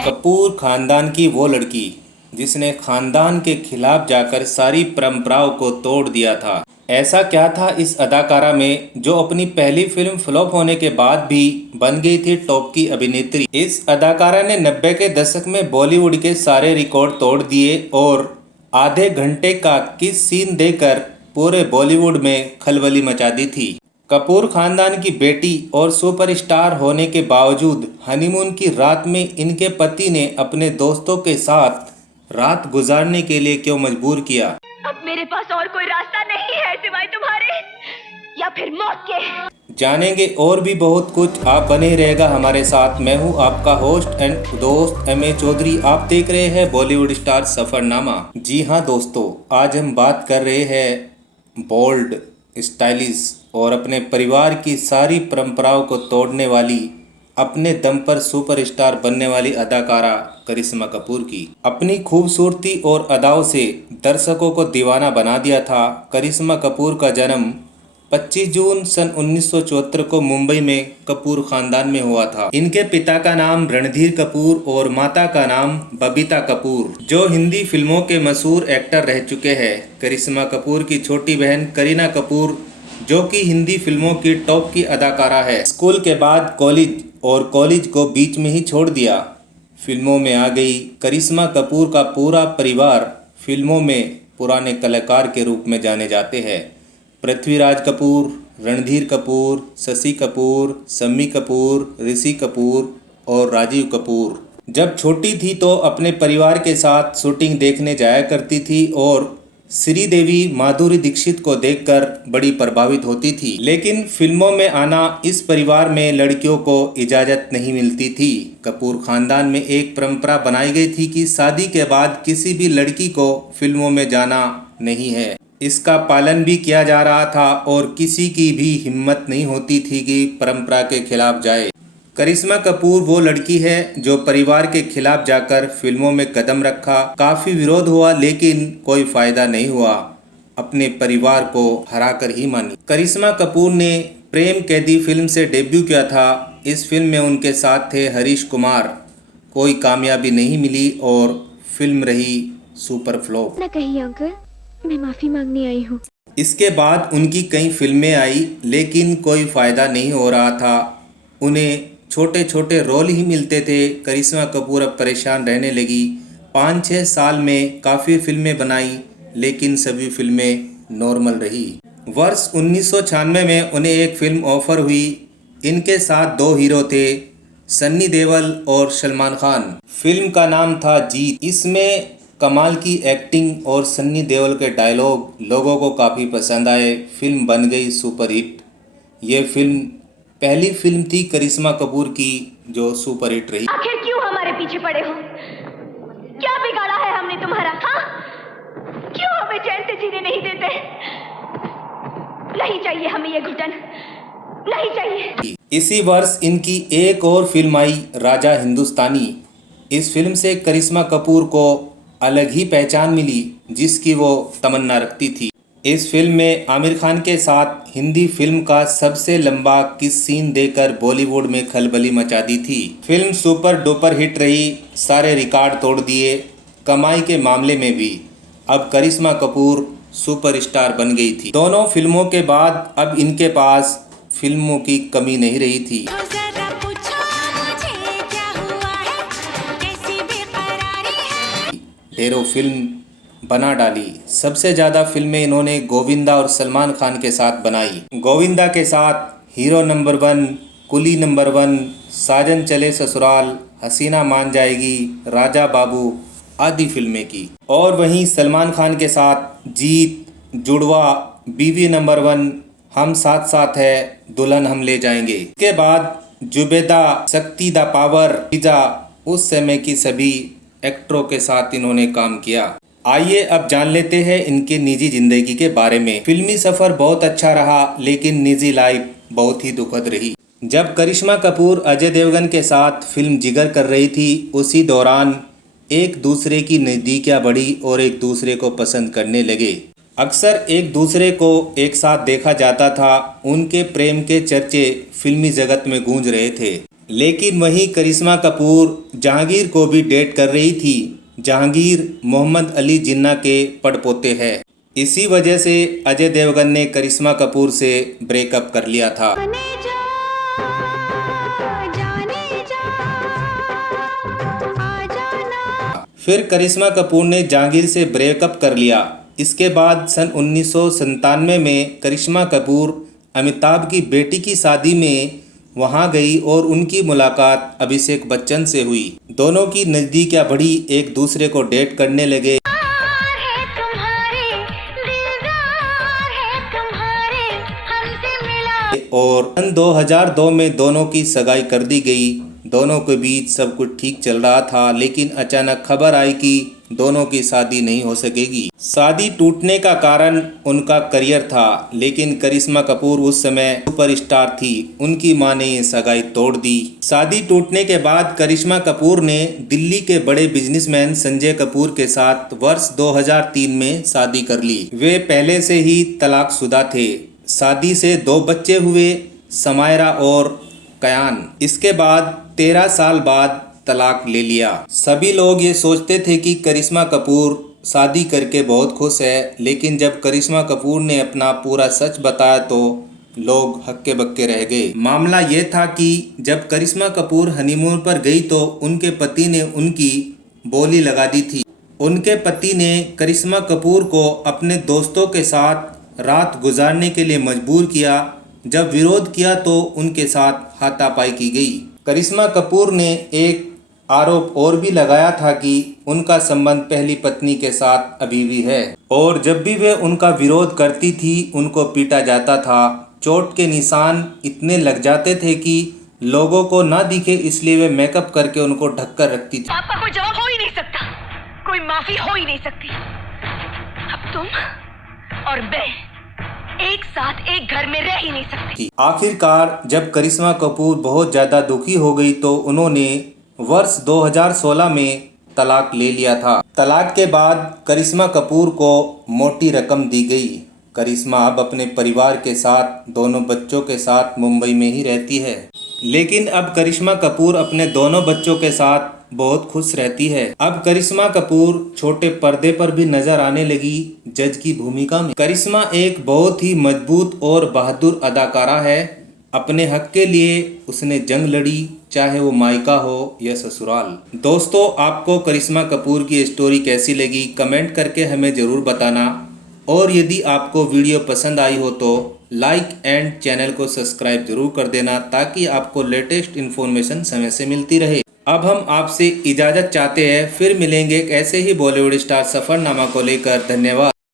कपूर खानदान की वो लड़की जिसने खानदान के खिलाफ जाकर सारी परंपराओं को तोड़ दिया था। ऐसा क्या था इस अदाकारा में जो अपनी पहली फिल्म फ्लॉप होने के बाद भी बन गई थी टॉप की अभिनेत्री। इस अदाकारा ने 90 के दशक में बॉलीवुड के सारे रिकॉर्ड तोड़ दिए और आधे घंटे का किस सीन देकर पूरे बॉलीवुड में खलबली मचा दी थी। कपूर खानदान की बेटी और सुपरस्टार होने के बावजूद हनीमून की रात में इनके पति ने अपने दोस्तों के साथ रात गुजारने के लिए क्यों मजबूर किया। अब मेरे पास और कोई रास्ता नहीं है सिवाय तुम्हारे या फिर मौत के। जानेंगे और भी बहुत कुछ, आप बने रहेगा हमारे साथ। मैं हूं आपका होस्ट एंड दोस्त M.A. चौधरी। आप देख रहे हैं बॉलीवुड स्टार सफरनामा। जी हां दोस्तों, आज हम बात कर रहे हैं बोल्ड, स्टाइलिश और अपने परिवार की सारी परंपराओं को तोड़ने वाली, अपने दम पर सुपरस्टार बनने वाली अदाकारा करिश्मा कपूर की। अपनी खूबसूरती और अदाओं से दर्शकों को दीवाना बना दिया था। करिश्मा कपूर का जन्म 25 जून सन 1974 को मुंबई में कपूर खानदान में हुआ था। इनके पिता का नाम रणधीर कपूर और माता का नाम बबीता कपूर, जो हिंदी फिल्मों के मशहूर एक्टर रह चुके हैं। करिश्मा कपूर की छोटी बहन करीना कपूर, जो कि हिंदी फिल्मों की टॉप की अदाकारा है, स्कूल के बाद कॉलेज और कॉलेज को बीच में ही छोड़ दिया, फिल्मों में आ गई। करिश्मा कपूर का पूरा परिवार फिल्मों में पुराने कलाकार के रूप में जाने जाते हैं। पृथ्वीराज कपूर, रणधीर कपूर, शशि कपूर, शम्मी कपूर, ऋषि कपूर और राजीव कपूर। जब छोटी थी तो अपने परिवार के साथ शूटिंग देखने जाया करती थी और श्रीदेवी माधुरी दीक्षित को देखकर बड़ी प्रभावित होती थी। लेकिन फिल्मों में आना इस परिवार में लड़कियों को इजाज़त नहीं मिलती थी। कपूर खानदान में एक परंपरा बनाई गई थी कि शादी के बाद किसी भी लड़की को फिल्मों में जाना नहीं है। इसका पालन भी किया जा रहा था और किसी की भी हिम्मत नहीं होती थी कि परंपरा के खिलाफ जाए। करिश्मा कपूर वो लड़की है जो परिवार के खिलाफ जाकर फिल्मों में कदम रखा। काफ़ी विरोध हुआ लेकिन कोई फायदा नहीं हुआ, अपने परिवार को हराकर ही मानी। करिश्मा कपूर ने प्रेम कैदी फिल्म से डेब्यू किया था। इस फिल्म में उनके साथ थे हरीश कुमार। कोई कामयाबी नहीं मिली और फिल्म रही सुपर फ्लॉप। ना कहिए अंकल, मैं माफी मांगने आई हूँ। इसके बाद उनकी कई फिल्में आई लेकिन कोई फायदा नहीं हो रहा था। उन्हें छोटे छोटे रोल ही मिलते थे। करिश्मा कपूर अब परेशान रहने लगी। 5-6 साल में काफ़ी फिल्में बनाई लेकिन सभी फिल्में नॉर्मल रही। वर्ष 1996 में उन्हें एक फिल्म ऑफर हुई। इनके साथ 2 हीरो थे, सन्नी देओल और सलमान खान। फिल्म का नाम था जीत। इसमें कमाल की एक्टिंग और सन्नी देओल के डायलॉग लोगों को काफ़ी पसंद आए। फिल्म बन गई सुपरहिट। ये फिल्म पहली फिल्म थी करिश्मा कपूर की जो सुपरहिट रही। आखिर क्यों हमारे पीछे पड़े हो? क्या बिगाड़ा है हमने तुम्हारा? हाँ, क्यों हमें चैन से जीने नहीं देते? नहीं चाहिए हमें ये घुटन, नहीं चाहिए। इसी वर्ष इनकी एक और फिल्म आई, राजा हिंदुस्तानी। इस फिल्म से करिश्मा कपूर को अलग ही पहचान मिली जिसकी वो तमन्ना रखती थी। इस फिल्म में आमिर खान के साथ हिंदी फिल्म का सबसे लंबा किस सीन देकर बॉलीवुड में खलबली मचा दी थी। फिल्म सुपर डुपर हिट रही, सारे रिकॉर्ड तोड़ दिए कमाई के मामले में भी। अब करिश्मा कपूर सुपरस्टार बन गई थी। दोनों फिल्मों के बाद अब इनके पास फिल्मों की कमी नहीं रही थी। ढेरों फिल्म बना डाली। सबसे ज़्यादा फिल्में इन्होंने गोविंदा और सलमान खान के साथ बनाई। गोविंदा के साथ हीरो नंबर 1, कुली नंबर 1, साजन चले ससुराल, हसीना मान जाएगी, राजा बाबू आदि फिल्में की। और वहीं सलमान खान के साथ जीत, जुड़वा, बीवी नंबर 1, हम साथ साथ है, दुल्हन हम ले जाएंगे। इसके बाद जुबेदा, शक्ति दा पावर, पिज़्ज़ा, उस समय की सभी एक्टरों के साथ इन्होंने काम किया। आइए अब जान लेते हैं इनके निजी जिंदगी के बारे में। फिल्मी सफर बहुत अच्छा रहा लेकिन निजी लाइफ बहुत ही दुखद रही। जब करिश्मा कपूर अजय देवगन के साथ फिल्म जिगर कर रही थी, उसी दौरान एक दूसरे की नज़दीकियाँ बढ़ी और एक दूसरे को पसंद करने लगे। अक्सर एक दूसरे को एक साथ देखा जाता था। उनके प्रेम के चर्चे फिल्मी जगत में गूंज रहे थे। लेकिन वहीं करिश्मा कपूर जहांगीर को भी डेट कर रही थी। जहांगीर मोहम्मद अली जिन्ना के पड़पोते हैं। इसी वजह से अजय देवगन ने करिश्मा कपूर से ब्रेकअप कर लिया था। फिर करिश्मा कपूर ने जहांगीर से ब्रेकअप कर लिया। इसके बाद सन 1997 में करिश्मा कपूर अमिताभ की बेटी की शादी में वहां गई और उनकी मुलाकात अभिषेक बच्चन से हुई। दोनों की नज़दीकियां बढ़ी, एक दूसरे को डेट करने लगे और सन 2002 में दोनों की सगाई कर दी गई। दोनों के बीच सब कुछ ठीक चल रहा था, लेकिन अचानक खबर आई कि दोनों की शादी नहीं हो सकेगी। शादी टूटने का कारण उनका करियर था, लेकिन करिश्मा कपूर उस समय सुपरस्टार थी। उनकी मां ने ये सगाई तोड़ दी। शादी टूटने के बाद करिश्मा कपूर ने दिल्ली के बड़े बिजनेसमैन संजय कपूर के साथ वर्ष 2003 में शादी कर ली। वे पहले से ही तलाकशुदा थे। शादी से 2 बच्चे हुए, समायरा और कयान। इसके बाद 13 साल बाद तलाक ले लिया। सभी लोग ये सोचते थे कि करिश्मा कपूर शादी करके बहुत खुश है, लेकिन जब करिश्मा कपूर ने अपना पूरा सच बताया तो लोग हक्के बक्के रह गए। मामला ये था कि जब करिश्मा कपूर हनीमून पर गई तो उनके पति ने उनकी बोली लगा दी थी। उनके पति ने करिश्मा कपूर को अपने दोस्तों के साथ रात गुजारने के लिए मजबूर किया। जब विरोध किया तो उनके साथ हाथापाई की गई। करिश्मा कपूर ने एक आरोप और भी लगाया था कि उनका संबंध पहली पत्नी के साथ अभी भी है और जब भी वे उनका विरोध करती थी उनको पीटा जाता था। चोट के निशान इतने लग जाते थे कि लोगों को ना दिखे, इसलिए वे मेकअप करके उनको ढक कर रखती थी। आपका कोई जवाब हो ही नहीं सकता, कोई माफी हो ही नहीं सकती। अब तुम और मैं एक साथ एक घर में रह ही नहीं सकते। आखिरकार जब करिश्मा कपूर बहुत ज़्यादा दुखी हो गई तो उन्होंने वर्ष 2016 में तलाक ले लिया था। तलाक के बाद करिश्मा कपूर को मोटी रकम दी गई। करिश्मा अब अपने परिवार के साथ, दोनों बच्चों के साथ मुंबई में ही रहती है। लेकिन अब करिश्मा कपूर अपने दोनों बच्चों के साथ बहुत खुश रहती है। अब करिश्मा कपूर छोटे पर्दे पर भी नजर आने लगी जज की भूमिका में। करिश्मा एक बहुत ही मजबूत और बहादुर अदाकारा है। अपने हक के लिए उसने जंग लड़ी, चाहे वो मायका हो या ससुराल। दोस्तों, आपको करिश्मा कपूर की स्टोरी कैसी लगी कमेंट करके हमें ज़रूर बताना। और यदि आपको वीडियो पसंद आई हो तो लाइक एंड चैनल को सब्सक्राइब जरूर कर देना, ताकि आपको लेटेस्ट इन्फॉर्मेशन समय से मिलती रहे। अब हम आपसे इजाज़त चाहते हैं, फिर मिलेंगे एक ऐसे ही बॉलीवुड स्टार सफ़रनामा को लेकर। धन्यवाद।